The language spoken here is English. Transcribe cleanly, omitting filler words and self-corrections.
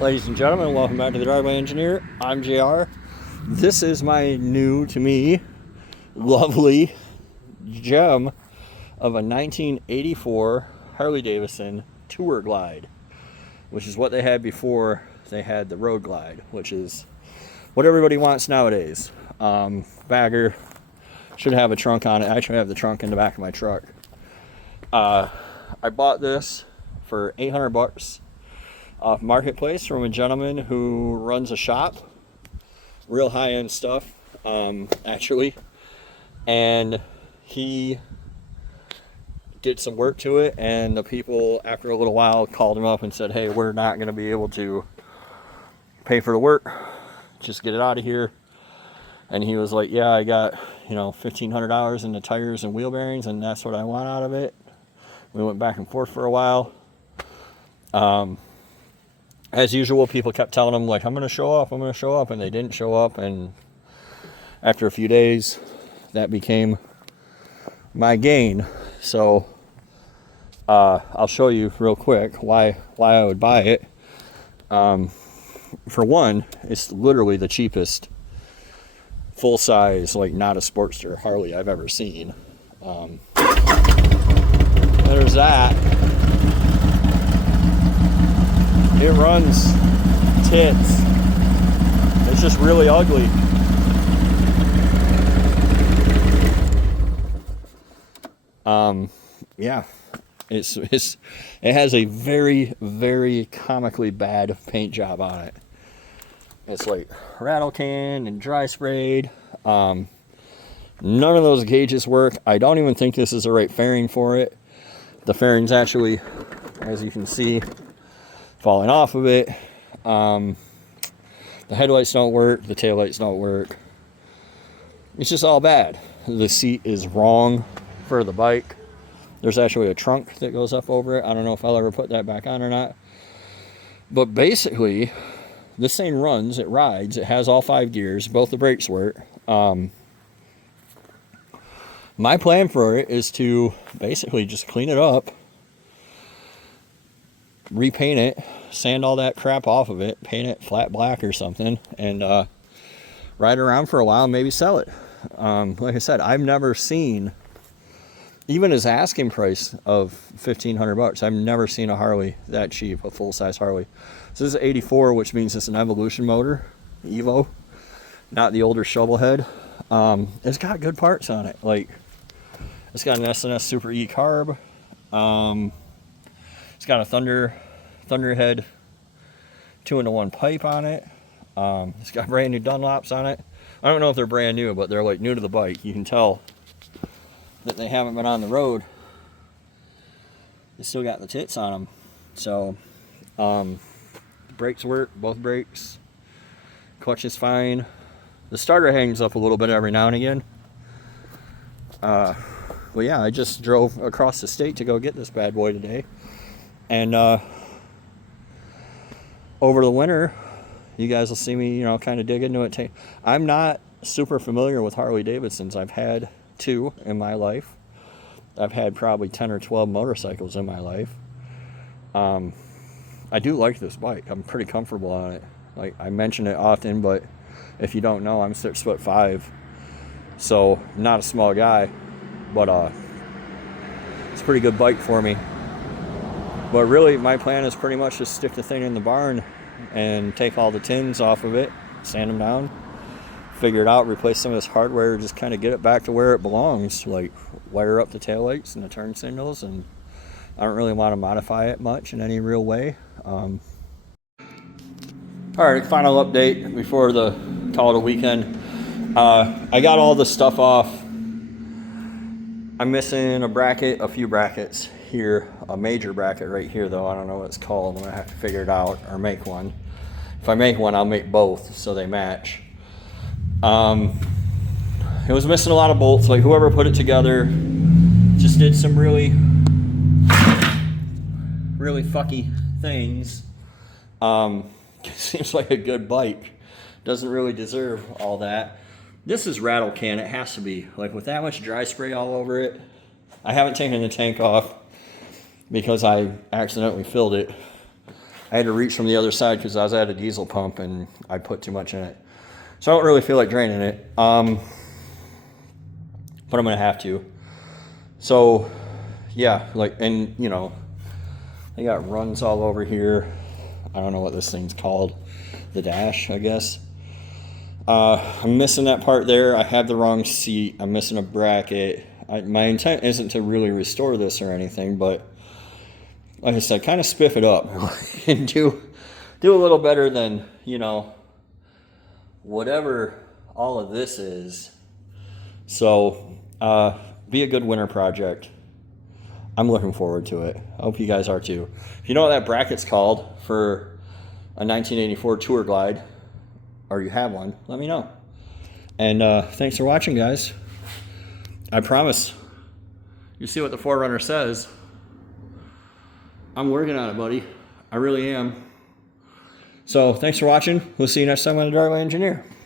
Ladies and gentlemen, welcome back to the Driveway Engineer. I'm JR. This is my new, to me, lovely gem of a 1984 Harley Davidson Tour Glide, which is what they had before they had the Road Glide, which is what everybody wants nowadays. Bagger should have a trunk on it. I actually have the trunk in the back of my truck. I bought this for $800 off Marketplace from a gentleman who runs a shop, real high-end stuff, actually, and he did some work to it, and the people after a little while called him up and said, hey, we're not going to be able to pay for the work, just get it out of here. And he was like, yeah, I got $1,500 in the tires and wheel bearings, and that's what I want out of it. We went back and forth for a while. As usual, people kept telling him, like, I'm going to show up, and they didn't show up. And after a few days, that became my gain. So I'll show you real quick why I would buy it. For one, it's literally the cheapest full-size, like, not a Sportster Harley I've ever seen. There's that. It runs tits. It's just really ugly. Yeah, it has a very, very comically bad paint job on it. It's like rattle can and dry sprayed. None of those gauges work. I don't even think this is the right fairing for it. The fairing's actually, as you can see, falling off of it. The headlights don't work. The taillights don't work. It's just all bad. The seat is wrong for the bike. There's actually a trunk that goes up over it. I don't know if I'll ever put that back on or not. But basically, this thing runs, it rides, it has all 5 gears, both the brakes work. My plan for it is to basically just clean it up, repaint it, sand all that crap off of it, paint it flat black or something, and ride around for a while and maybe sell it. Like I said, I've never seen, even his asking price of $1,500, I've never seen a Harley that cheap, a full-size Harley. So this is 84, which means it's an Evolution motor, Evo, not the older shovel head. It's got good parts on it. Like, it's got an S&S Super E carb. It's got a Thunderhead 2-in-1 pipe on it. It's got brand new Dunlops on it. I don't know if they're brand new, but they're like new to the bike. You can tell that they haven't been on the road. They still got the tits on them. So, the brakes work, both brakes. Clutch is fine. The starter hangs up a little bit every now and again. Well, yeah, I just drove across the state to go get this bad boy today. And over the winter, you guys will see me, kind of dig into it. I'm not super familiar with Harley Davidsons. I've had 2 in my life. I've had probably 10 or 12 motorcycles in my life. I do like this bike. I'm pretty comfortable on it. Like, I mention it often, but if you don't know, I'm 6'5", so not a small guy, but it's a pretty good bike for me. But really, my plan is pretty much to stick the thing in the barn and take all the tins off of it, sand them down, figure it out, replace some of this hardware, just kind of get it back to where it belongs, like wire up the taillights and the turn signals, and I don't really want to modify it much in any real way. All right, final update before the call it a weekend. I got all the stuff off. I'm missing a few brackets here, a major bracket right here though. I don't know what it's called. I'm gonna have to figure it out or make one. If I make one, I'll make both so they match. It was missing a lot of bolts. Like, whoever put it together just did some really fucky things. It seems like a good bike. Doesn't really deserve all that. This is rattle can. It has to be. Like, with that much dry spray all over it. I haven't taken the tank off because I accidentally filled it. I had to reach from the other side because I was at a diesel pump and I put too much in it. So I don't really feel like draining it. But I'm going to have to. So, yeah, like, and, you know, I got runs all over here. I don't know what this thing's called. The dash, I guess. I'm missing that part there. I have the wrong seat. I'm missing a bracket. My intent isn't to really restore this or anything, but like I said, kind of spiff it up and do a little better than, you know, whatever all of this is. So, be a good winter project. I'm looking forward to it. I hope you guys are too. If you know what that bracket's called for a 1984 Tour Glide, or you have one, let me know. And thanks for watching, guys. I promise, you see what the 4Runner says. I'm working on it, buddy. I really am. So thanks for watching. We'll see you next time on The Driveway Engineer.